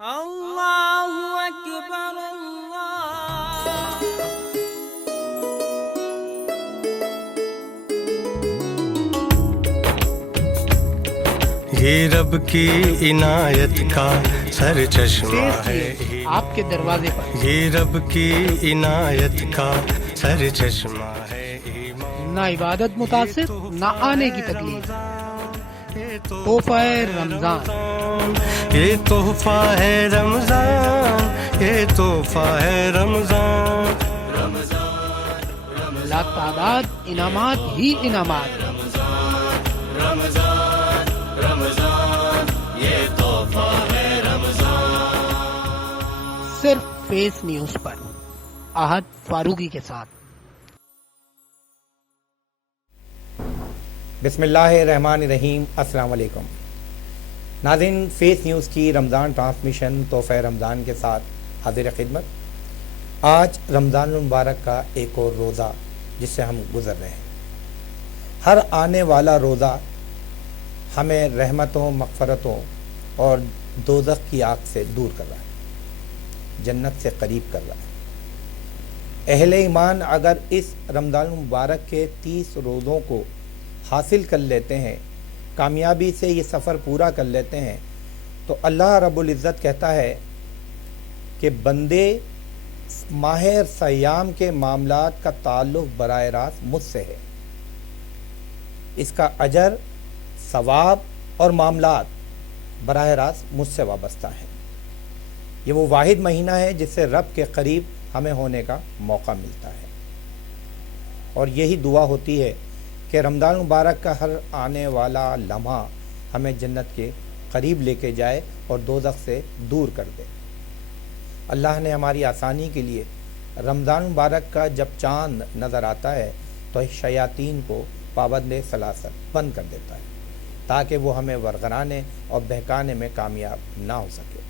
Allahu Akbar Allah. یہ رب کی عنایت کا سر چشمہ ہے، آپ کے دروازے پر یہ رب کی عنایت کا سر چشمہ ہے، نہ عبادت متاثر نہ آنے کی تکلیف، تحفہ رمضان، یہ تحفہ ہے رمضان، یہ تحفہ ہے رمضان، لا تعداد انعامات ہی انعامات، صرف فیس نیوز پر احد فاروقی کے ساتھ۔ بسم اللہ الرحمن الرحیم، السلام علیکم ناظرین، فیس نیوز کی رمضان ٹرانسمیشن تحفہ رمضان کے ساتھ حاضر خدمت۔ آج رمضان المبارک کا ایک اور روزہ جس سے ہم گزر رہے ہیں۔ ہر آنے والا روزہ ہمیں رحمتوں، مغفرتوں اور دوزخ کی آگ سے دور کر رہا ہے، جنت سے قریب کر رہا ہے۔ اہل ایمان اگر اس رمضان المبارک کے 30 روزوں کو حاصل کر لیتے ہیں، کامیابی سے یہ سفر پورا کر لیتے ہیں، تو اللہ رب العزت کہتا ہے کہ بندے ماہ سیام کے معاملات کا تعلق براہ راست مجھ سے ہے، اس کا اجر، ثواب اور معاملات براہ راست مجھ سے وابستہ ہیں۔ یہ وہ واحد مہینہ ہے جس سے رب کے قریب ہمیں ہونے کا موقع ملتا ہے، اور یہی دعا ہوتی ہے کہ رمضان مبارک کا ہر آنے والا لمحہ ہمیں جنت کے قریب لے کے جائے اور دوزخ سے دور کر دے۔ اللہ نے ہماری آسانی کے لیے رمضان مبارک کا جب چاند نظر آتا ہے تو شیاطین کو پابند سلاسل بند کر دیتا ہے، تاکہ وہ ہمیں ورغلانے اور بہکانے میں کامیاب نہ ہو سکے۔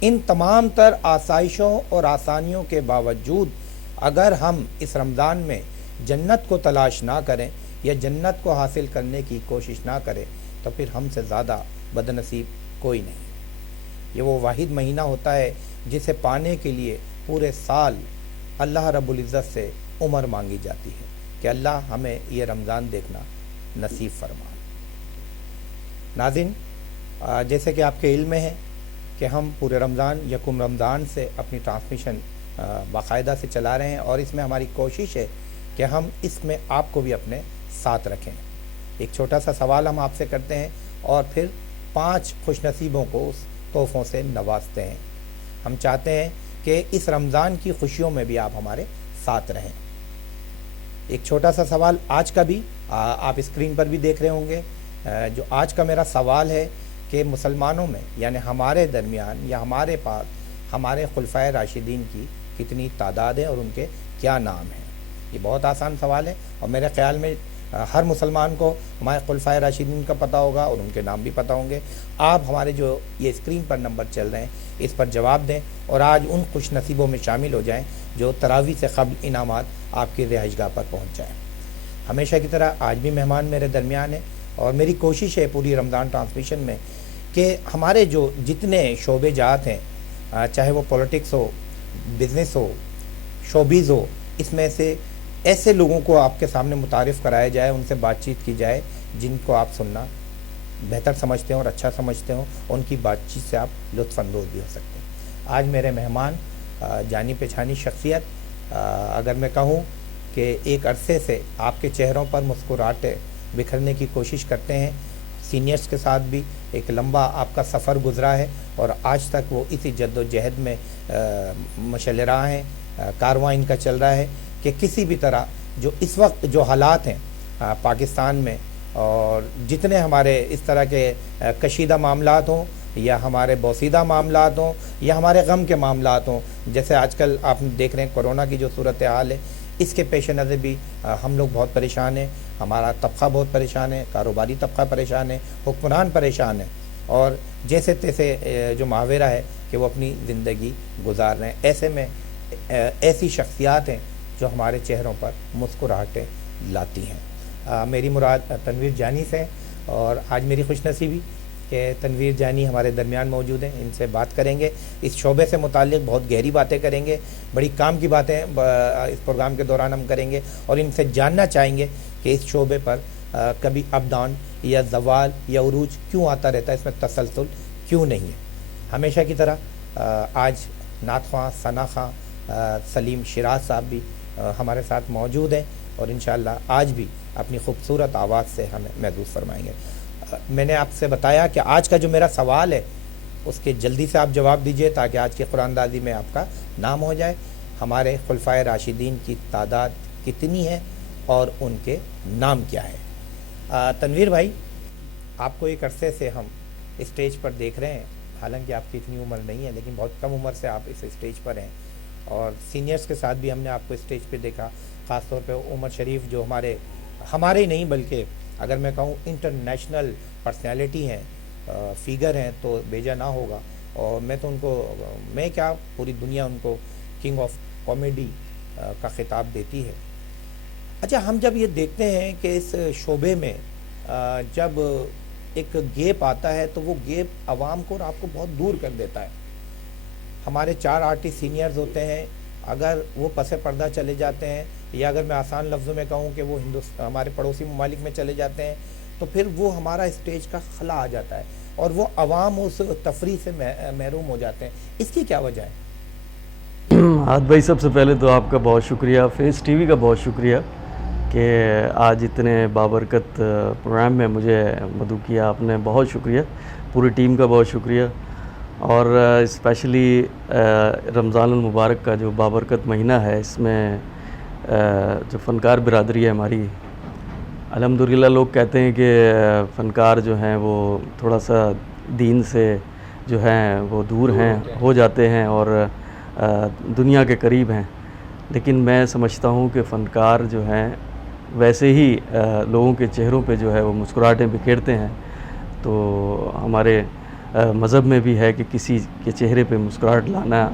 ان تمام تر آسائشوں اور آسانیوں کے باوجود اگر ہم اس رمضان میں جنت کو تلاش نہ کریں یا جنت کو حاصل کرنے کی کوشش نہ کریں تو پھر ہم سے زیادہ بدنصیب کوئی نہیں۔ یہ وہ واحد مہینہ ہوتا ہے جسے پانے کے لیے پورے سال اللہ رب العزت سے عمر مانگی جاتی ہے کہ اللہ ہمیں یہ رمضان دیکھنا نصیب فرما۔ ناظرین، جیسے کہ آپ کے علم میں ہے کہ ہم پورے رمضان یکم رمضان سے اپنی ٹرانسمیشن باقاعدہ سے چلا رہے ہیں، اور اس میں ہماری کوشش ہے کہ ہم اس میں آپ کو بھی اپنے ساتھ رکھیں۔ ایک چھوٹا سا سوال ہم آپ سے کرتے ہیں اور پھر 5 خوش نصیبوں کو اس تحفوں سے نوازتے ہیں۔ ہم چاہتے ہیں کہ اس رمضان کی خوشیوں میں بھی آپ ہمارے ساتھ رہیں۔ ایک چھوٹا سا سوال آج کا بھی آپ اسکرین پر بھی دیکھ رہے ہوں گے۔ جو آج کا میرا سوال ہے کہ مسلمانوں میں یعنی ہمارے درمیان یا ہمارے پاس ہمارے خلفائے راشدین کی کتنی تعداد ہے اور ان کے کیا نام ہیں؟ یہ بہت آسان سوال ہے، اور میرے خیال میں ہر مسلمان کو ہمارے خلفائے راشدین کا پتہ ہوگا اور ان کے نام بھی پتہ ہوں گے۔ آپ ہمارے جو یہ اسکرین پر نمبر چل رہے ہیں اس پر جواب دیں اور آج ان خوش نصیبوں میں شامل ہو جائیں جو تراویح سے قبل انعامات آپ کی رہائش گاہ پر پہنچ جائیں۔ ہمیشہ کی طرح آج بھی مہمان میرے درمیان ہیں، اور میری کوشش ہے پوری رمضان ٹرانسمیشن میں کہ ہمارے جو جتنے شعبے جات ہیں، چاہے وہ پولیٹکس ہو، بزنس ہو، شوبیز ہو، اس میں سے ایسے لوگوں کو آپ کے سامنے متعارف کرایا جائے، ان سے بات چیت کی جائے جن کو آپ سننا بہتر سمجھتے ہوں اور اچھا سمجھتے ہوں، ان کی بات چیت سے آپ لطف اندوز بھی ہو سکتے ہیں۔ آج میرے مہمان جانی پہچانی شخصیت، اگر میں کہوں کہ ایک عرصے سے آپ کے چہروں پر مسکراہٹیں بکھرنے کی کوشش کرتے ہیں، سینئرز کے ساتھ بھی ایک لمبا آپ کا سفر گزرا ہے، اور آج تک وہ اسی جد و جہد میں مشغول رہا ہیں، کارواں ان کا چل رہا ہے کہ کسی بھی طرح جو اس وقت جو حالات ہیں پاکستان میں، اور جتنے ہمارے اس طرح کے کشیدہ معاملات ہوں یا ہمارے بوسیدہ معاملات ہوں یا ہمارے غم کے معاملات ہوں، جیسے آج کل آپ دیکھ رہے ہیں کورونا کی جو صورتحال ہے، اس کے پیش نظر بھی ہم لوگ بہت پریشان ہیں، ہمارا طبقہ بہت پریشان ہے، کاروباری طبقہ پریشان ہے، حکمران پریشان ہیں، اور جیسے تیسے جو معاورہ ہے کہ وہ اپنی زندگی گزار رہے ہیں۔ ایسے میں ایسی شخصیات ہیں جو ہمارے چہروں پر مسکراہٹیں لاتی ہیں۔ میری مراد تنویر جانی سے، اور آج میری خوش نصیبی کہ تنویر جانی ہمارے درمیان موجود ہیں، ان سے بات کریں گے، اس شعبے سے متعلق بہت گہری باتیں کریں گے، بڑی کام کی باتیں اس پروگرام کے دوران ہم کریں گے، اور ان سے جاننا چاہیں گے کہ اس شعبے پر کبھی اپ ڈاؤن یا زوال یا عروج کیوں آتا رہتا ہے، اس میں تسلسل کیوں نہیں ہے۔ ہمیشہ کی طرح آج نعت خواں ثنا خواں سلیم شیراز صاحب بھی ہمارے ساتھ موجود ہیں، اور انشاءاللہ آج بھی اپنی خوبصورت آواز سے ہمیں محظوظ فرمائیں گے۔ میں نے آپ سے بتایا کہ آج کا جو میرا سوال ہے اس کے جلدی سے آپ جواب دیجئے تاکہ آج کی قرآن دازی میں آپ کا نام ہو جائے۔ ہمارے خلفائے راشدین کی تعداد کتنی ہے اور ان کے نام کیا ہے؟ تنویر بھائی، آپ کو ایک عرصے سے ہم اسٹیج پر دیکھ رہے ہیں، حالانکہ آپ کی اتنی عمر نہیں ہے لیکن بہت کم عمر سے آپ اس اسٹیج پر ہیں، اور سینئرز کے ساتھ بھی ہم نے آپ کو اسٹیج پہ دیکھا، خاص طور پہ عمر شریف جو ہمارے ہی نہیں بلکہ اگر میں کہوں انٹرنیشنل پرسنالٹی ہیں، فیگر ہیں تو بیجا نہ ہوگا، اور میں تو ان کو، میں کیا پوری دنیا ان کو کنگ آف کامیڈی کا خطاب دیتی ہے۔ اچھا، ہم جب یہ دیکھتے ہیں کہ اس شعبے میں جب ایک گیپ آتا ہے تو وہ گیپ عوام کو اور آپ کو بہت دور کر دیتا ہے۔ ہمارے 4 آرٹسٹ سینئرز ہوتے ہیں، اگر وہ پس پردہ چلے جاتے ہیں، یا اگر میں آسان لفظوں میں کہوں کہ وہ ہمارے پڑوسی ممالک میں چلے جاتے ہیں، تو پھر وہ ہمارا اسٹیج کا خلا آ جاتا ہے اور وہ عوام اس تفریح سے محروم ہو جاتے ہیں۔ اس کی کیا وجہ ہے؟ عاد بھائی، سب سے پہلے تو آپ کا بہت شکریہ، فیس ٹی وی کا بہت شکریہ کہ آج اتنے بابرکت پروگرام میں مجھے مدعو کیا آپ نے، بہت شکریہ، پوری ٹیم کا بہت شکریہ، اور اسپیشلی رمضان المبارک کا جو بابرکت مہینہ ہے، اس میں جو فنکار برادری ہے ہماری، الحمدللہ لوگ کہتے ہیں کہ فنکار جو ہیں وہ تھوڑا سا دین سے جو ہیں وہ دور ہیں، ہو جاتے ہیں اور دنیا کے قریب ہیں، لیکن میں سمجھتا ہوں کہ فنکار جو ہیں ویسے ہی لوگوں کے چہروں پہ جو ہے وہ مسکراہٹیں بکھیرتے ہیں۔ تو ہمارے مذہب میں بھی ہے کہ کسی کے چہرے پہ مسکراہٹ لانا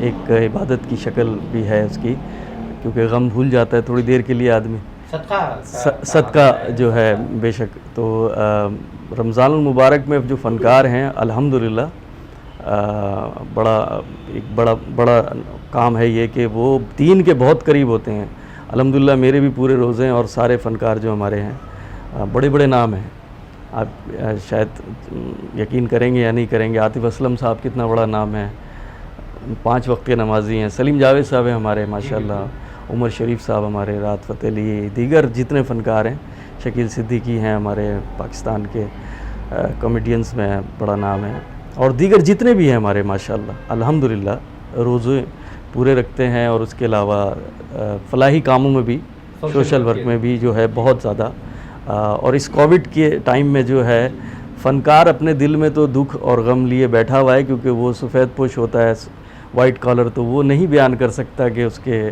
ایک عبادت کی شکل بھی ہے اس کی، کیونکہ غم بھول جاتا ہے تھوڑی دیر کے لیے آدمی، صدقہ جو ہے بے شک۔ تو رمضان المبارک میں جو فنکار ہیں الحمدللہ ایک بڑا کام ہے یہ کہ وہ دین کے بہت قریب ہوتے ہیں۔ الحمدللہ میرے بھی پورے روزے ہیں، اور سارے فنکار جو ہمارے ہیں بڑے بڑے نام ہیں، آپ شاید یقین کریں گے یا نہیں کریں گے، عاطف اسلم صاحب کتنا بڑا نام ہے، 5 وقت کے نمازی ہیں، سلیم جاوید صاحب ہیں ہمارے ماشاءاللہ، عمر شریف صاحب ہمارے، رات فتح علی، دیگر جتنے فنکار ہیں، شکیل صدیقی ہیں ہمارے پاکستان کے کامیڈینز میں بڑا نام ہے، اور دیگر جتنے بھی ہیں ہمارے ماشاءاللہ الحمدللہ روزے پورے رکھتے ہیں، اور اس کے علاوہ فلاحی کاموں میں بھی، سوشل ورک میں بھی جو ہے بہت زیادہ، اور اس کووڈ کے ٹائم میں جو ہے فنکار اپنے دل میں تو دکھ اور غم لیے بیٹھا ہوا ہے، کیونکہ وہ سفید پوش ہوتا ہے، وائٹ کالر، تو وہ نہیں بیان کر سکتا کہ اس کے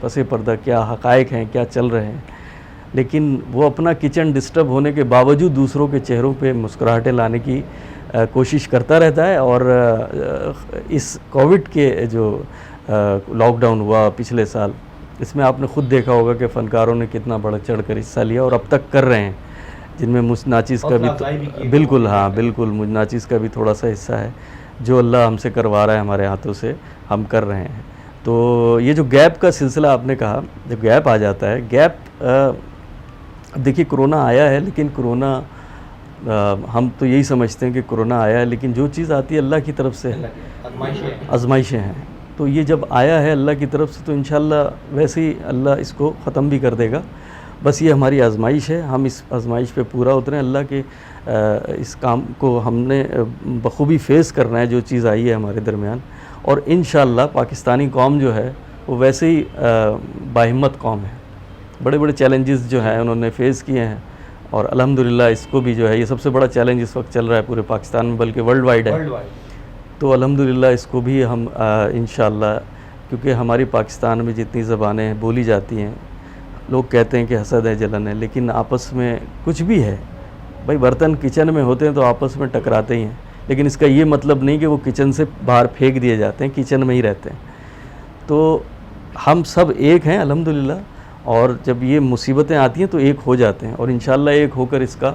پس پردہ کیا حقائق ہیں، کیا چل رہے ہیں، لیکن وہ اپنا کچن ڈسٹرب ہونے کے باوجود دوسروں کے چہروں پہ مسکراہٹیں لانے کی کوشش کرتا رہتا ہے۔ اور اس کووڈ کے جو لاک ڈاؤن ہوا پچھلے سال، اس میں آپ نے خود دیکھا ہوگا کہ فنکاروں نے کتنا بڑھ چڑھ کر حصہ لیا، اور اب تک کر رہے ہیں، جن میں مجھ ناچیز کا بھی بالکل، ہاں بالکل، مجھ ناچیز کا بھی تھوڑا سا حصہ ہے، جو اللہ ہم سے کروا رہا ہے ہمارے ہاتھوں سے، ہم کر رہے ہیں۔ تو یہ جو گیپ کا سلسلہ آپ نے کہا، جب گیپ آ جاتا ہے، گیپ دیکھیے کرونا آیا ہے، لیکن کرونا ہم تو یہی سمجھتے ہیں کہ کرونا آیا ہے، لیکن جو چیز آتی ہے اللہ کی طرف سے ہے، آزمائشیں ہیں، تو یہ جب آیا ہے اللہ کی طرف سے تو انشاءاللہ ویسے ہی اللہ اس کو ختم بھی کر دے گا۔ بس یہ ہماری آزمائش ہے، ہم اس آزمائش پہ پورا اتریں، اللہ کے اس کام کو ہم نے بخوبی فیس کرنا ہے جو چیز آئی ہے ہمارے درمیان، اور انشاءاللہ پاکستانی قوم جو ہے وہ ویسے ہی باہمت قوم ہے، بڑے بڑے چیلنجز جو ہیں انہوں نے فیس کیے ہیں، اور الحمدللہ اس کو بھی جو ہے، یہ سب سے بڑا چیلنج اس وقت چل رہا ہے پورے پاکستان میں بلکہ ورلڈ وائڈ ہے، تو الحمدللہ اس کو بھی ہم انشاءاللہ، کیونکہ ہماری پاکستان میں جتنی زبانیں بولی جاتی ہیں، لوگ کہتے ہیں کہ حسد ہے، جلن ہے، لیکن آپس میں کچھ بھی ہے، بھائی برتن کچن میں ہوتے ہیں تو آپس میں ٹکراتے ہی ہیں، لیکن اس کا یہ مطلب نہیں کہ وہ کچن سے باہر پھینک دیے جاتے ہیں، کچن میں ہی رہتے ہیں۔ تو ہم سب ایک ہیں الحمدللہ، اور جب یہ مصیبتیں آتی ہیں تو ایک ہو جاتے ہیں، اور انشاءاللہ ایک ہو کر اس کا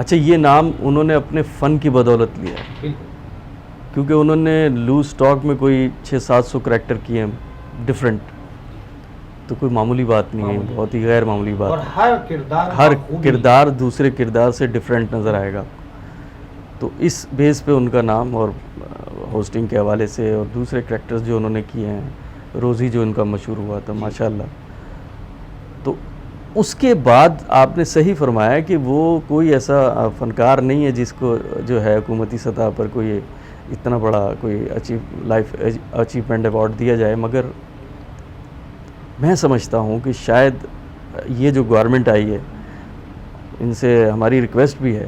اچھا یہ نام انہوں نے اپنے فن کی بدولت لیا ہے، بالکل کیونکہ انہوں نے لوز ٹاک میں کوئی 600-700 کریکٹر کیے ہیں ڈفرینٹ، تو کوئی معمولی بات نہیں ہے، بہت ہی غیر معمولی بات اور ہے۔ ہر کردار دوسرے کردار سے ڈفرینٹ نظر آئے گا، تو اس بیس پہ ان کا نام اور ہوسٹنگ کے حوالے سے اور دوسرے کریکٹرز جو انہوں نے کیے ہیں، روزی جو ان کا مشہور ہوا تھا ماشاءاللہ، تو اس کے بعد آپ نے صحیح فرمایا کہ وہ کوئی ایسا فنکار نہیں ہے جس کو جو ہے حکومتی سطح پر کوئی اتنا بڑا کوئی لائف اچیومنٹ ایوارڈ دیا جائے، مگر میں سمجھتا ہوں کہ شاید یہ جو گورنمنٹ آئی ہے ان سے ہماری ریکویسٹ بھی ہے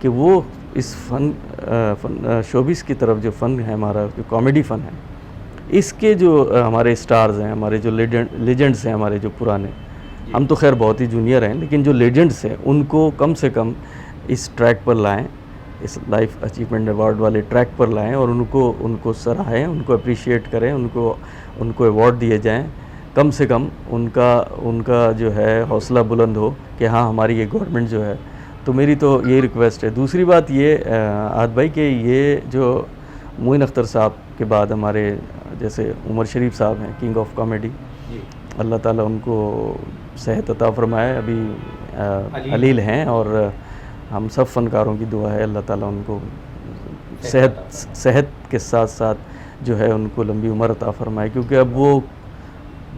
کہ وہ اس فن شوبز کی طرف جو فن ہے ہمارا، جو کامیڈی فن ہے، اس کے جو ہمارے اسٹارز ہیں، ہمارے جو لیجنڈس ہیں، ہمارے جو پرانے، ہم تو خیر بہت ہی جونیئر ہیں، لیکن جو لیجنڈس ہیں ان کو کم سے کم اس ٹریک پر لائیں، اس لائف اچیومنٹ ایوارڈ والے ٹریک پر لائیں اور ان کو سراہیں، ان کو اپریشیٹ کریں، ان کو ایوارڈ دیے جائیں، کم سے کم ان کا جو ہے حوصلہ بلند ہو کہ ہاں ہماری یہ گورنمنٹ جو ہے۔ تو میری تو یہی ریکویسٹ ہے۔ دوسری بات یہ عاد بھائی کہ یہ جو معین اختر صاحب کے بعد ہمارے جیسے عمر شریف صاحب ہیں، کنگ آف کامیڈی، اللہ تعالیٰ ان کو صحت عطا فرمائے، ابھی علیل ہیں، اور ہم سب فنکاروں کی دعا ہے اللہ تعالیٰ ان کو صحت کے ساتھ ساتھ جو ہے ان کو لمبی عمر عطا فرمائے، کیونکہ اب وہ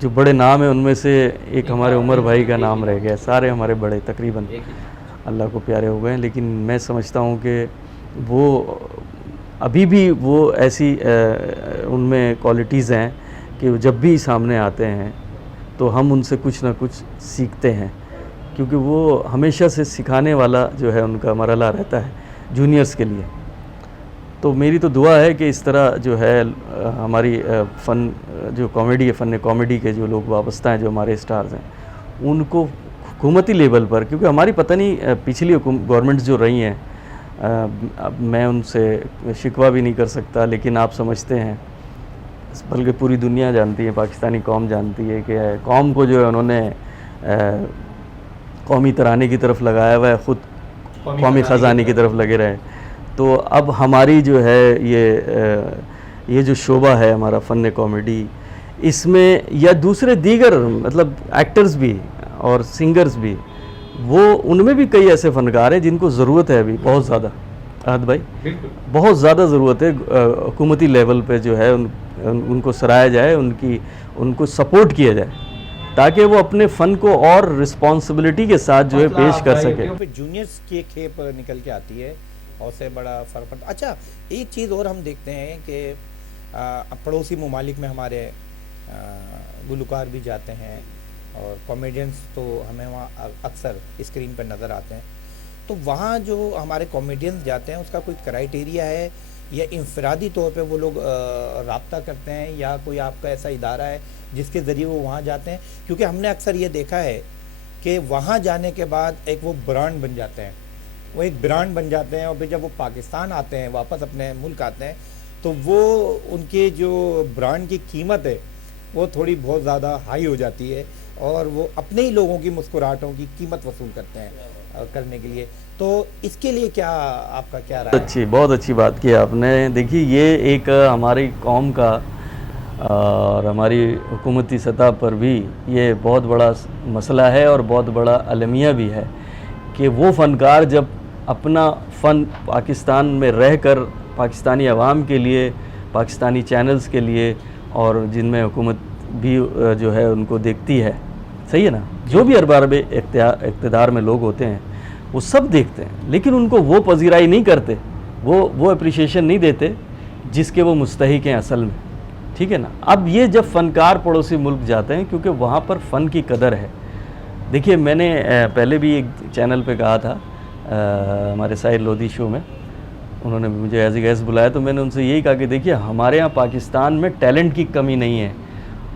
جو بڑے نام ہیں ان میں سے ایک ہمارے عمر بھائی کا نام رہ گیا، سارے ہمارے بڑے تقریباً اللہ کو پیارے ہو گئے ہیں، لیکن میں سمجھتا ہوں کہ وہ ابھی بھی وہ ایسی ان میں کوالٹیز ہیں کہ جب بھی سامنے آتے ہیں تو ہم ان سے کچھ نہ کچھ سیکھتے ہیں، کیونکہ وہ ہمیشہ سے سکھانے والا جو ہے ان کا مرحلہ رہتا ہے جونیئرز کے لیے۔ تو میری تو دعا ہے کہ اس طرح جو ہے ہماری فن جو کامیڈی ہے، فن کامیڈی کے جو لوگ وابستہ ہیں، جو ہمارے اسٹارز ہیں، ان کو حکومتی لیول پر، کیونکہ ہماری پتہ نہیں پچھلی گورنمنٹس جو رہی ہیں، میں ان سے شکوہ بھی نہیں کر سکتا، لیکن آپ سمجھتے ہیں، بلکہ پوری دنیا جانتی ہے، پاکستانی قوم جانتی ہے کہ قوم کو جو ہے انہوں نے قومی ترانے کی طرف لگایا ہوا ہے، خود قومی خزانے کی طرف لگے رہے۔ تو اب ہماری جو ہے یہ جو شعبہ ہے ہمارا فن کامیڈی، اس میں یا دوسرے دیگر مطلب ایکٹرز بھی اور سنگرز بھی، وہ ان میں بھی کئی ایسے فنکار ہیں جن کو ضرورت ہے ابھی بہت زیادہ، عہد بھائی بہت زیادہ ضرورت ہے حکومتی لیول پہ جو ہے ان کو سرایا جائے، ان کو سپورٹ کیا جائے، تاکہ وہ اپنے فن کو اور رسپانسبلٹی کے ساتھ جو ہے پیش کر سکے۔ جونیئرز کی کھیپ نکل کے آتی ہے اور سے بڑا فرق پڑتا۔ اچھا ایک چیز اور ہم دیکھتے ہیں کہ پڑوسی ممالک میں ہمارے گلوکار بھی جاتے ہیں اور کامیڈینس تو ہمیں وہاں اکثر اسکرین پر نظر آتے ہیں، تو وہاں جو ہمارے کامیڈینس جاتے ہیں اس کا کوئی کرائیٹیریا ہے یا انفرادی طور پہ وہ لوگ رابطہ کرتے ہیں، یا کوئی آپ کا ایسا ادارہ ہے جس کے ذریعے وہ وہاں جاتے ہیں؟ کیونکہ ہم نے اکثر یہ دیکھا ہے کہ وہاں جانے کے بعد ایک وہ برانڈ بن جاتے ہیں، وہ ایک برانڈ بن جاتے ہیں، اور پھر جب وہ پاکستان آتے ہیں، واپس اپنے ملک آتے ہیں، تو وہ ان کے جو برانڈ کی قیمت ہے وہ تھوڑی بہت زیادہ ہائی ہو جاتی ہے، اور وہ اپنے ہی لوگوں کی مسکراہٹوں کی قیمت وصول کرتے ہیں کرنے کے لیے۔ تو اس کے لیے کیا آپ کا کیا رائے ہے؟ بہت اچھی بات کی آپ نے۔ دیکھیے یہ ایک ہماری قوم کا اور ہماری حکومتی سطح پر بھی یہ بہت بڑا مسئلہ ہے اور بہت بڑا المیہ بھی ہے کہ وہ فنکار جب اپنا فن پاکستان میں رہ کر پاکستانی عوام کے لیے، پاکستانی چینلز کے لیے، اور جن میں حکومت بھی جو ہے ان کو دیکھتی ہے، صحیح ہے نا، جو بھی ارباب اقتدار میں لوگ ہوتے ہیں وہ سب دیکھتے ہیں، لیکن ان کو وہ پذیرائی نہیں کرتے، وہ اپریشیشن نہیں دیتے جس کے وہ مستحق ہیں اصل میں، ٹھیک ہے نا۔ اب یہ جب فنکار پڑوسی ملک جاتے ہیں، کیونکہ وہاں پر فن کی قدر ہے۔ دیکھیے میں نے پہلے بھی ایک چینل پہ کہا تھا، ہمارے ساحر لودھی شو میں، انہوں نے مجھے ایز اے گیسٹ بلایا، تو میں نے ان سے یہی کہا کہ دیکھیے ہمارے یہاں پاکستان میں ٹیلنٹ کی کمی نہیں ہے،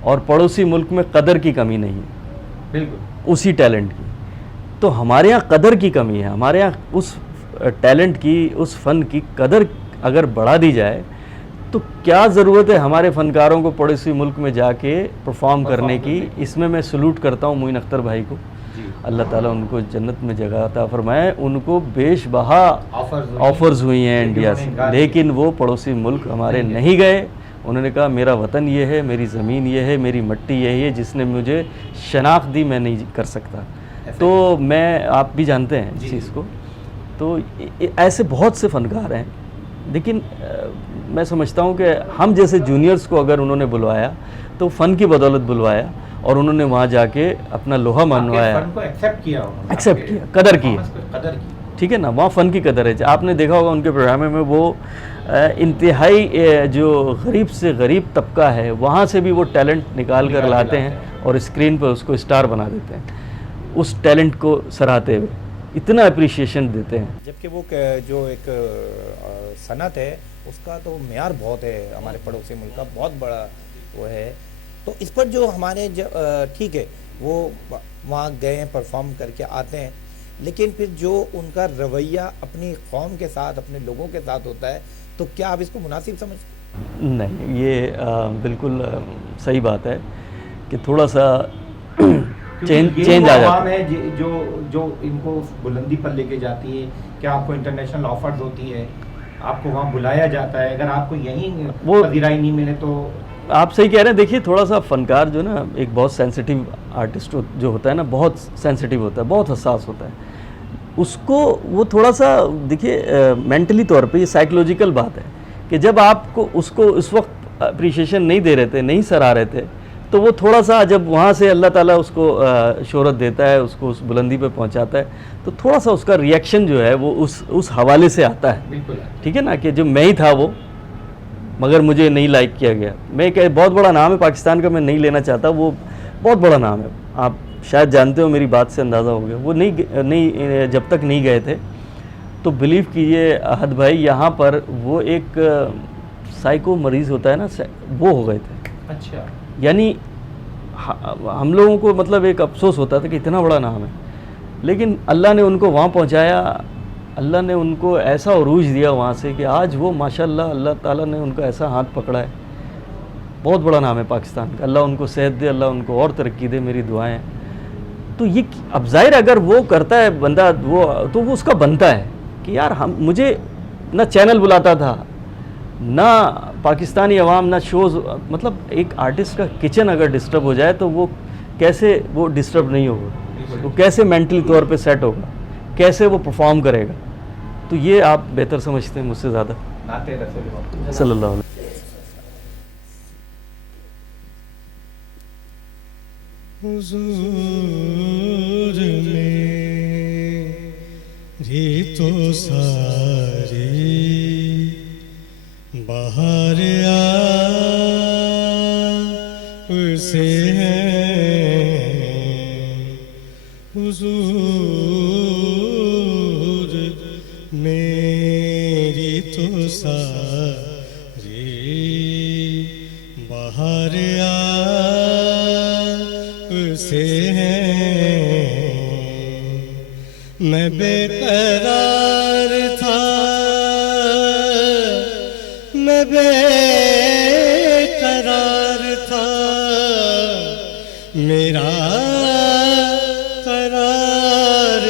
اور پڑوسی ملک میں قدر کی کمی نہیں ہے، بالکل اسی ٹیلنٹ کی۔ تو ہمارے یہاں قدر کی کمی ہے، ہمارے یہاں اس ٹیلنٹ کی، اس فن کی قدر اگر بڑھا دی جائے تو کیا ضرورت ہے ہمارے فنکاروں کو پڑوسی ملک میں جا کے پرفارم کرنے کی۔ اس میں سلوٹ کرتا ہوں معین اختر بھائی کو اللہ تعالیٰ ان کو جنت میں جگہ عطا فرمائے. ان کو بیش بہا آفرز ہوئی ہیں انڈیا سے, لیکن وہ پڑوسی ملک ہمارے نہیں گئے. انہوں نے کہا میرا وطن یہ ہے, میری زمین یہ ہے, میری مٹی یہی ہے, جس نے مجھے شناخت دی میں نہیں کر سکتا. تو میں, آپ بھی جانتے ہیں اس چیز کو. تو ایسے بہت سے فنکار ہیں, لیکن میں سمجھتا ہوں کہ ہم جیسے جونیئرز کو اگر انہوں نے بلوایا تو فن کی بدولت بلوایا, اور انہوں نے وہاں جا کے اپنا لوہا منوایا, ایکسیپٹ کیا, قدر کی, ٹھیک ہے نا. وہاں فن کی قدر ہے. آپ نے دیکھا ہوگا ان کے پروگرام میں وہ انتہائی جو غریب سے غریب طبقہ ہے وہاں سے بھی وہ ٹیلنٹ نکال کر لاتے ہیں اور اسکرین پر اس کو اسٹار بنا دیتے ہیں, اس ٹیلنٹ کو سراہتے ہوئے اتنا اپریشیشن دیتے ہیں. جبکہ وہ جو ایک صنعت ہے اس کا تو معیار بہت ہے, ہمارے پڑوسی ملک کا بہت بڑا وہ ہے. تو اس پر جو ہمارے ٹھیک ہے وہ وہاں گئے ہیں, پرفارم کر کے آتے ہیں, لیکن پھر جو ان کا رویہ اپنی قوم کے ساتھ, اپنے لوگوں کے ساتھ ہوتا ہے, تو کیا آپ اس کو مناسب سمجھتے ہیں؟ نہیں, یہ بالکل صحیح بات ہے کہ تھوڑا سا چینج آ جاتا ہے. جو ان کو بلندی پر لے کے جاتی ہے, کیا آپ کو انٹرنیشنل آفرز ہوتی ہے, آپ کو وہاں بلایا جاتا ہے, اگر آپ کو یہیں وہ پذیرائی نہیں ملے تو آپ صحیح کہہ رہے ہیں. دیکھیے تھوڑا سا فنکار جو نا ایک بہت سینسیٹیو آرٹسٹ جو ہوتا ہے نا, بہت سینسیٹیو ہوتا ہے, بہت حساس ہوتا ہے. اس کو وہ تھوڑا سا دیکھیے مینٹلی طور پہ یہ سائیکولوجیکل بات ہے کہ جب آپ کو اس وقت اپریشیشن نہیں دے رہے تھے, نہیں سراہ رہے تھے, تو وہ تھوڑا سا جب وہاں سے اللہ تعالیٰ اس کو شہرت دیتا ہے, اس کو اس بلندی پہ پہنچاتا ہے, تو تھوڑا سا اس کا ریئیکشن جو ہے وہ اس حوالے سے آتا ہے. ٹھیک ہے نا, کہ جو میں ہی تھا وہ, مگر مجھے نہیں لائک کیا گیا. میں ایک بہت بڑا نام ہے پاکستان کا, میں نہیں لینا چاہتا, وہ بہت بڑا نام ہے, آپ شاید جانتے ہو, میری بات سے اندازہ ہو گیا. وہ نہیں جب تک نہیں گئے تھے تو بلیو کیجیے احد بھائی, یہاں پر وہ ایک سائیکو مریض ہوتا ہے نا, وہ ہو گئے تھے. اچھا, یعنی ہم لوگوں کو مطلب ایک افسوس ہوتا تھا کہ اتنا بڑا نام ہے, لیکن اللہ نے ان کو وہاں پہنچایا. اللہ نے ان کو ایسا عروج دیا وہاں سے کہ آج وہ ماشاءاللہ اللہ تعالیٰ نے ان کا ایسا ہاتھ پکڑا ہے. بہت بڑا نام ہے پاکستان کا. اللہ ان کو صحت دے, اللہ ان کو اور ترقی دے, میری دعائیں. تو یہ اب ظاہر اگر وہ کرتا ہے بندہ تو وہ اس کا بنتا ہے کہ یار مجھے نہ چینل بلاتا تھا, نہ پاکستانی عوام, نہ شوز. مطلب ایک آرٹسٹ کا کچن اگر ڈسٹرب ہو جائے تو وہ کیسے وہ ڈسٹرب نہیں ہوگا, وہ کیسے مینٹلی طور پہ سیٹ ہوگا, کیسے وہ پرفارم کرے گا. تو یہ آپ بہتر سمجھتے ہیں مجھ سے زیادہ. صلی اللہ علیہ وسلم. حضور میری تو ساری بہار سے ہے, حضور میری تو ساری بہار سے ہے. میں بے قرار تھا, میں بے قرار تھا, میرا قرار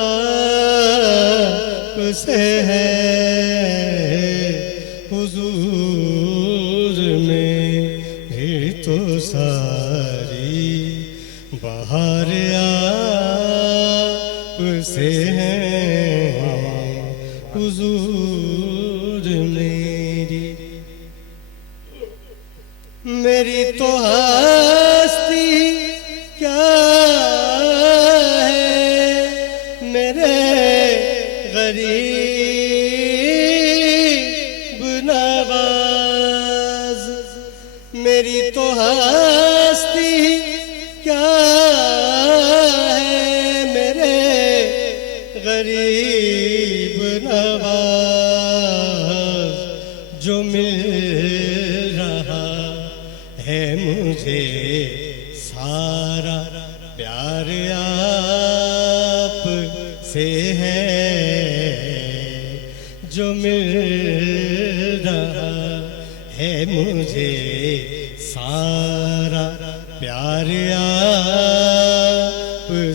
آپ سے ہے. حضور میری تو ساری بہار آپ سے ہے. حضور میری تو ہستی کیا ہے, میرے غریب نواز. میری تو ہستی کیا ہے, میرے غریب نواز. جو مل رہا ہے مجھے سارا پیار آپ سے ہے. جو مل رہا ہے مجھے سارا پیار آپ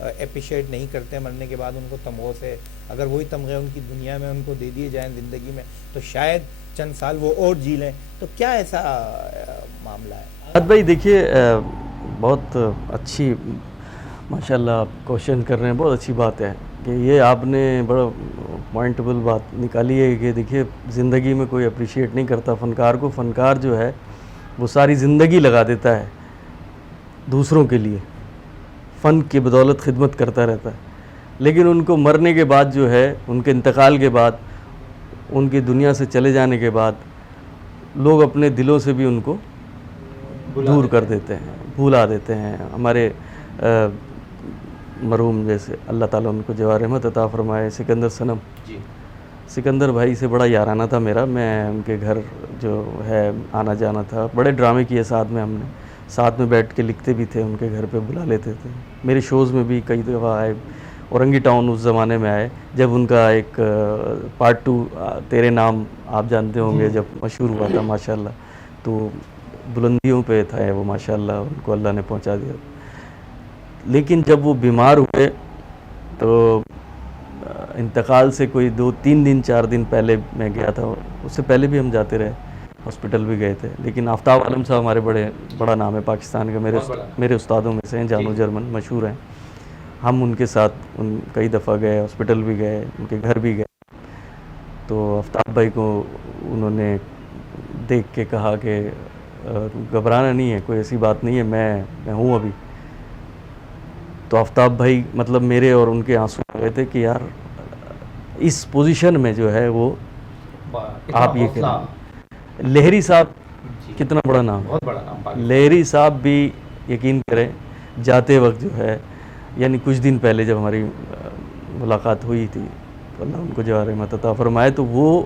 اپریشیٹ نہیں کرتے مرنے کے بعد ان کو تمغوں سے. اگر وہی تمغے ان کی دنیا میں ان کو دے دیے جائیں زندگی میں تو شاید چند سال وہ اور جی لیں. تو کیا ایسا معاملہ ہے؟ عاد بھائی دیکھیے بہت اچھی ماشاءاللہ آپ کوشچن کر رہے ہیں, بہت اچھی بات ہے کہ یہ آپ نے بڑا پوائنٹیبل بات نکالی ہے کہ دیکھیے زندگی میں کوئی اپریشیٹ نہیں کرتا فنکار کو. فنکار جو ہے وہ ساری زندگی لگا دیتا ہے دوسروں کے لیے, فن کی بدولت خدمت کرتا رہتا ہے, لیکن ان کو مرنے کے بعد جو ہے, ان کے انتقال کے بعد, ان کی دنیا سے چلے جانے کے بعد لوگ اپنے دلوں سے بھی ان کو دور کر دیتے ہیں, بھولا دیتے ہیں. ہمارے مرحوم جیسے اللہ تعالیٰ ان کو جوار رحمت عطا فرمائے سکندر صنم, سکندر بھائی سے بڑا یارانہ تھا میرا. میں ان کے گھر جو ہے آنا جانا تھا, بڑے ڈرامے کیے ساتھ میں, ہم نے ساتھ میں بیٹھ کے لکھتے بھی تھے, ان کے گھر پہ بلا لیتے تھے. میرے شوز میں بھی کئی دفعہ آئے. اورنگی ٹاؤن اس زمانے میں آئے جب ان کا ایک پارٹ 2 تیرے نام آپ جانتے ہوں گے جب مشہور ہوا تھا ماشاءاللہ, تو بلندیوں پہ تھا وہ ماشاءاللہ, ان کو اللہ نے پہنچا دیا. لیکن جب وہ بیمار ہوئے تو انتقال سے کوئی 2-3 دن 4 دن پہلے میں گیا تھا, اس سے پہلے بھی ہم جاتے رہے, ہاسپٹل بھی گئے تھے. لیکن آفتاب عالم صاحب ہمارے بڑا نام ہے پاکستان کا, میرے استادوں میں سے ہیں, جانو جرمن مشہور ہیں. ہم ان کے ساتھ کئی دفعہ گئے, ہاسپٹل بھی گئے, ان کے گھر بھی گئے. تو آفتاب بھائی کو انہوں نے دیکھ کے کہا کہ گھبرانا نہیں ہے, کوئی ایسی بات نہیں ہے, میں ہوں ابھی. تو آفتاب بھائی مطلب میرے اور ان کے آنسو آ گئے تھے کہ یار اس پوزیشن میں جو ہے وہ آپ یہ کریں. لہری صاحب کتنا بڑا نام, بہت بڑا نام. لہری صاحب بھی یقین کریں جاتے وقت جو ہے, یعنی کچھ دن پہلے جب ہماری ملاقات ہوئی تھی تو اللہ ان کو جوار رحمت عطا فرمائے, تو وہ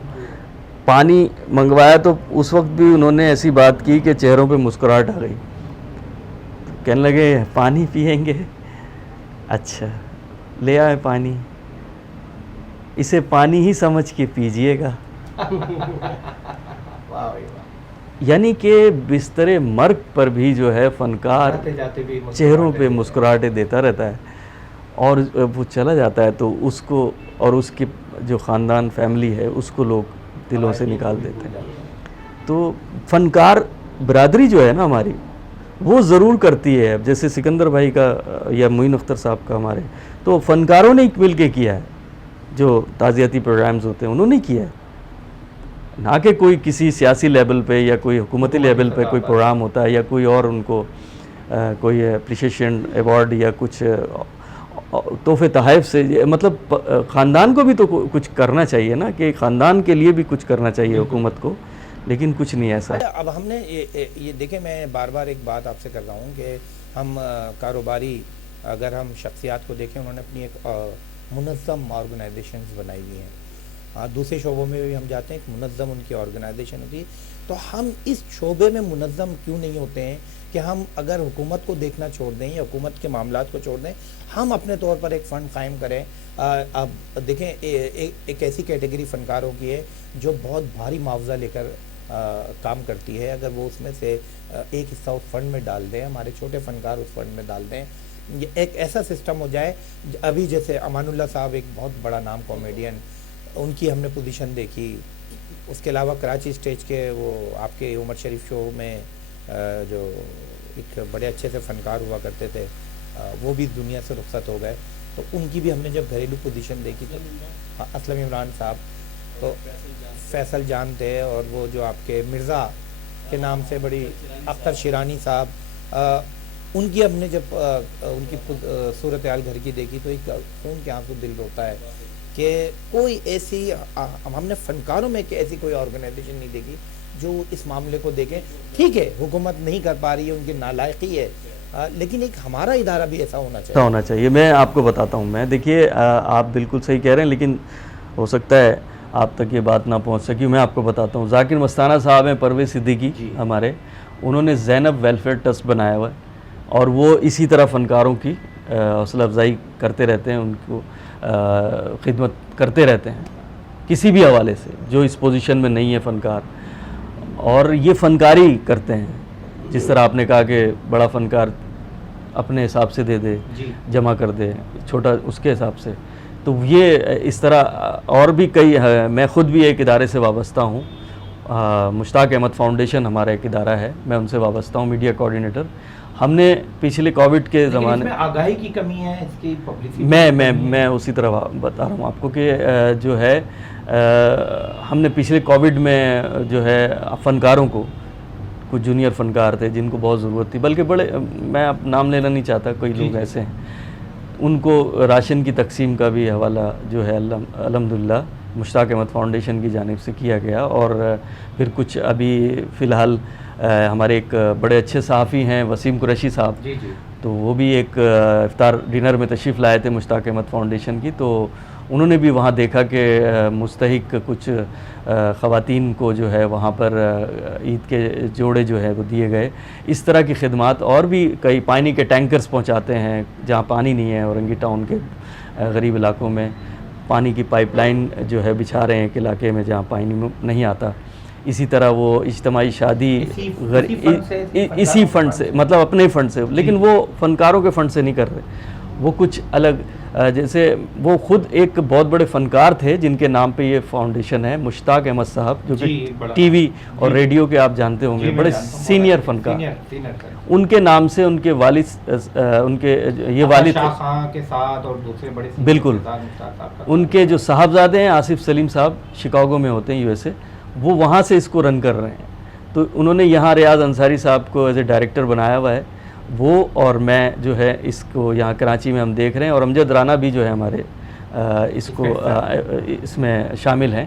پانی منگوایا تو اس وقت بھی انہوں نے ایسی بات کی کہ چہروں پہ مسکراہٹ آ گئی. کہنے لگے پانی پئیں گے, اچھا لے آئے پانی, اسے پانی ہی سمجھ کے پیجئے گا. یعنی کہ بستر مرگ پر بھی جو ہے فنکار چہروں پہ مسکراہٹیں دیتا رہتا ہے, اور وہ چلا جاتا ہے تو اس کو اور اس کی جو خاندان فیملی ہے اس کو لوگ دلوں سے نکال دیتے ہیں. تو فنکار برادری جو ہے نا ہماری وہ ضرور کرتی ہے. اب جیسے سکندر بھائی کا یا معین اختر صاحب کا ہمارے, تو فنکاروں نے مل کے کیا ہے, جو تعزیتی پروگرامز ہوتے ہیں انہوں نے کیا ہے, نہ کہ کوئی کسی سیاسی لیول پہ یا کوئی حکومتی لیول پہ کوئی پروگرام ہوتا ہے یا کوئی اور ان کو کوئی اپریشیشن ایوارڈ یا کچھ تحفے تحائف سے. مطلب خاندان کو بھی تو کچھ کرنا چاہیے نا, کہ خاندان کے لیے بھی کچھ کرنا چاہیے حکومت کو, لیکن کچھ نہیں ایسا. اب ہم نے یہ دیکھیں, میں بار بار ایک بات آپ سے کر رہا ہوں کہ ہم کاروباری اگر ہم شخصیات کو دیکھیں, انہوں نے اپنی ایک منظم آرگنائزیشنز بنائی ہوئی ہیں. دوسرے شعبوں میں بھی ہم جاتے ہیں, ایک منظم ان کی آرگنائزیشن ہوتی ہے. تو ہم اس شعبے میں منظم کیوں نہیں ہوتے ہیں کہ ہم اگر حکومت کو دیکھنا چھوڑ دیں یا حکومت کے معاملات کو چھوڑ دیں, ہم اپنے طور پر ایک فنڈ قائم کریں. اب دیکھیں ایک ایسی کیٹیگری فنکاروں کی ہے جو بہت بھاری معاوضہ لے کر کام کرتی ہے. اگر وہ اس میں سے ایک حصہ اس فنڈ میں ڈال دیں, ہمارے چھوٹے فنکار اس فنڈ میں ڈال دیں, یہ ایک ایسا سسٹم ہو جائے. ابھی جیسے امان اللہ صاحب ایک بہت بڑا نام کامیڈین, ان کی ہم نے پوزیشن دیکھی. اس کے علاوہ کراچی اسٹیج کے وہ آپ کے عمر شریف شو میں جو ایک بڑے اچھے سے فنکار ہوا کرتے تھے, وہ بھی دنیا سے رخصت ہو گئے. تو ان کی بھی ہم نے جب گھریلو پوزیشن دیکھی تو اسلم عمران صاحب, تو فیصل جان تھے, اور وہ جو آپ کے مرزا کے نام سے بڑی اختر شیرانی صاحب, ان کی ہم نے جب ان کی صورتحال گھر کی دیکھی تو ایک خون کے آنسو دل روتا ہے کہ کوئی ایسی, ہم نے فنکاروں میں کہ ایسی کوئی آرگنائزیشن نہیں دیکھی جو اس معاملے کو دیکھیں. ٹھیک ہے حکومت نہیں کر پا رہی ہے, ان کی نالائقی ہے, لیکن ایک ہمارا ادارہ بھی ایسا ہونا چاہیے. میں آپ کو بتاتا ہوں. میں دیکھیے آپ بالکل صحیح کہہ رہے ہیں, لیکن ہو سکتا ہے آپ تک یہ بات نہ پہنچ سکی. میں آپ کو بتاتا ہوں, ذاکر مستانہ صاحب ہیں پرویز صدیقی ہمارے, انہوں نے زینب ویلفیئر ٹرسٹ بنایا ہوا ہے, اور وہ اسی طرح فنکاروں کی حوصلہ افزائی کرتے رہتے ہیں, ان کو خدمت کرتے رہتے ہیں کسی بھی حوالے سے جو اس پوزیشن میں نہیں ہے فنکار, اور یہ فنکاری کرتے ہیں. جس طرح آپ نے کہا کہ بڑا فنکار اپنے حساب سے دے دے جی جمع کر دے چھوٹا اس کے حساب سے. تو یہ اس طرح اور بھی کئی میں خود بھی ایک ادارے سے وابستہ ہوں, مشتاق احمد فاؤنڈیشن ہمارا ایک ادارہ ہے, میں ان سے وابستہ ہوں, میڈیا کوآرڈینیٹر. ہم نے پچھلے کووڈ کے زمانے میں آگاہی کی کمی ہے, اس کی پبلسٹی میں اسی طرح بتا رہا ہوں آپ کو کہ جو ہے ہم نے پچھلے کووڈ میں جو ہے فنکاروں کو, کچھ جونیئر فنکار تھے جن کو بہت ضرورت تھی, بلکہ بڑے, میں اب نام لینا نہیں چاہتا, کوئی لوگ ایسے ہیں, ان کو راشن کی تقسیم کا بھی حوالہ جو ہے الحمدللہ مشتاق احمد فاؤنڈیشن کی جانب سے کیا گیا. اور پھر کچھ ابھی فی الحال ہمارے ایک بڑے اچھے صحافی ہیں وسیم قریشی صاحب, تو وہ بھی ایک افطار ڈنر میں تشریف لائے تھے مشتاق احمد فاؤنڈیشن کی, تو انہوں نے بھی وہاں دیکھا کہ مستحق کچھ خواتین کو جو ہے وہاں پر عید کے جوڑے جو ہے وہ دیے گئے. اس طرح کی خدمات اور بھی کئی, پانی کے ٹینکرز پہنچاتے ہیں جہاں پانی نہیں ہے, اورنگی ٹاؤن کے غریب علاقوں میں پانی کی پائپ لائن جو ہے بچھا رہے ہیں ایک علاقے میں جہاں پانی نہیں آتا. اسی طرح وہ اجتماعی شادی اسی فنڈ سے, مطلب اپنے فنڈ سے, لیکن وہ فنکاروں کے فنڈ سے نہیں کر رہے, وہ کچھ الگ, جیسے وہ خود ایک بہت بڑے فنکار تھے جن کے نام پہ یہ فاؤنڈیشن ہے, مشتاق احمد صاحب, جو کہ ٹی وی اور ریڈیو کے آپ جانتے ہوں گے, بڑے سینئر فنکار, ان کے نام سے ان کے والد, ان کے یہ والد کے ساتھ اور دوسرے بڑے بالکل, ان کے جو صاحبزادے ہیں آصف سلیم صاحب شکاگو میں ہوتے ہیں USA, وہ وہاں سے اس کو رن کر رہے ہیں. تو انہوں نے یہاں ریاض انصاری صاحب کو ایز اے ڈائریکٹر بنایا ہوا ہے, وہ اور میں جو ہے اس کو یہاں کراچی میں ہم دیکھ رہے ہیں, اور امجد رانا بھی جو ہے ہمارے اس کو اس میں شامل ہیں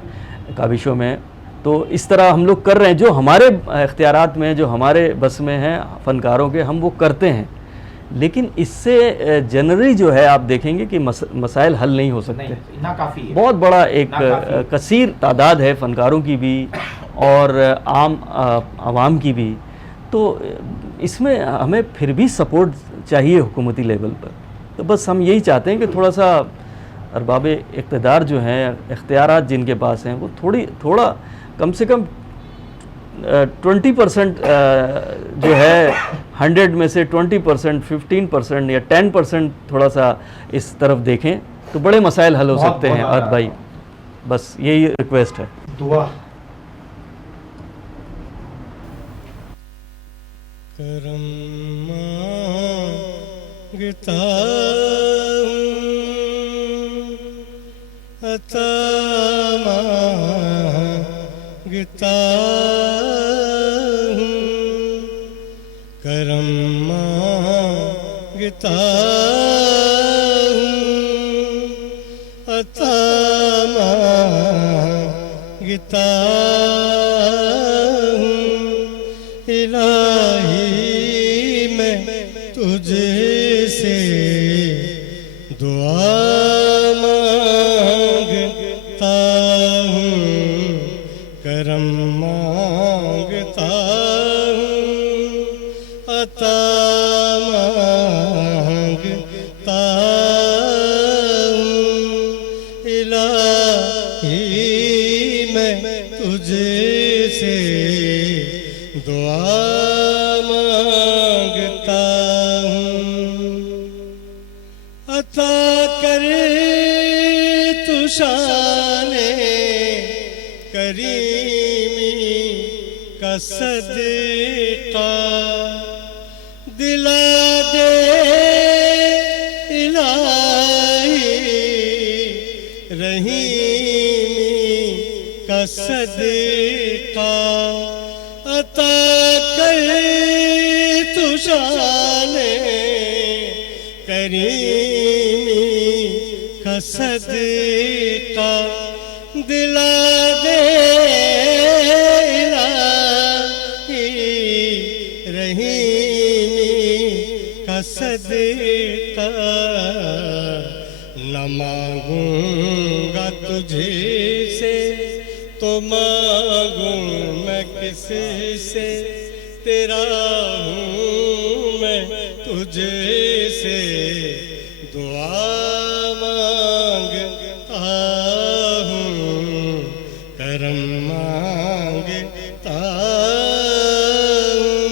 کابشوں میں. تو اس طرح ہم لوگ کر رہے ہیں, جو ہمارے اختیارات میں, جو ہمارے بس میں ہیں فنکاروں کے, ہم وہ کرتے ہیں. لیکن اس سے جنرلی جو ہے آپ دیکھیں گے کہ مسائل حل نہیں ہو سکتے. بہت بڑا ایک کثیر تعداد ہے فنکاروں کی بھی اور عام عوام کی بھی, تو اس میں ہمیں پھر بھی سپورٹ چاہیے حکومتی لیول پر. تو بس ہم یہی چاہتے ہیں کہ تھوڑا سا ارباب اقتدار جو ہیں, اختیارات جن کے پاس ہیں, وہ تھوڑا کم سے کم 20% جو ہے 100 میں سے 20%, 15% یا 10% تھوڑا سا اس طرف دیکھیں تو بڑے مسائل حل ہو سکتے ہیں. عاد بھائی بس یہی ریکویسٹ ہے. دعا کرم مانگتا عطا مانگتا کرم مانگتا عطا مانگتا الہی میں تجھ سے دعا مانگتا ہوں, کرم مانگتا ہوں, عطا مانگتا ہوں, الہی میں تجھ سے دعا مانگتا ہوں. عطا کر تو شان کریمی کا صدقہ دلا دے الہی رحیمی کا صدقہ. عطا کر تو شان کریمی کا صدقہ دلا دے الہی رحیمی کا صدقہ. نہ مانگوں گا تجھے سے تو مانگوں میں کس سے, تیرا ہوں میں تجھے سے دعا مانگتا ہوں, کرم مانگتا ہوں.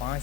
5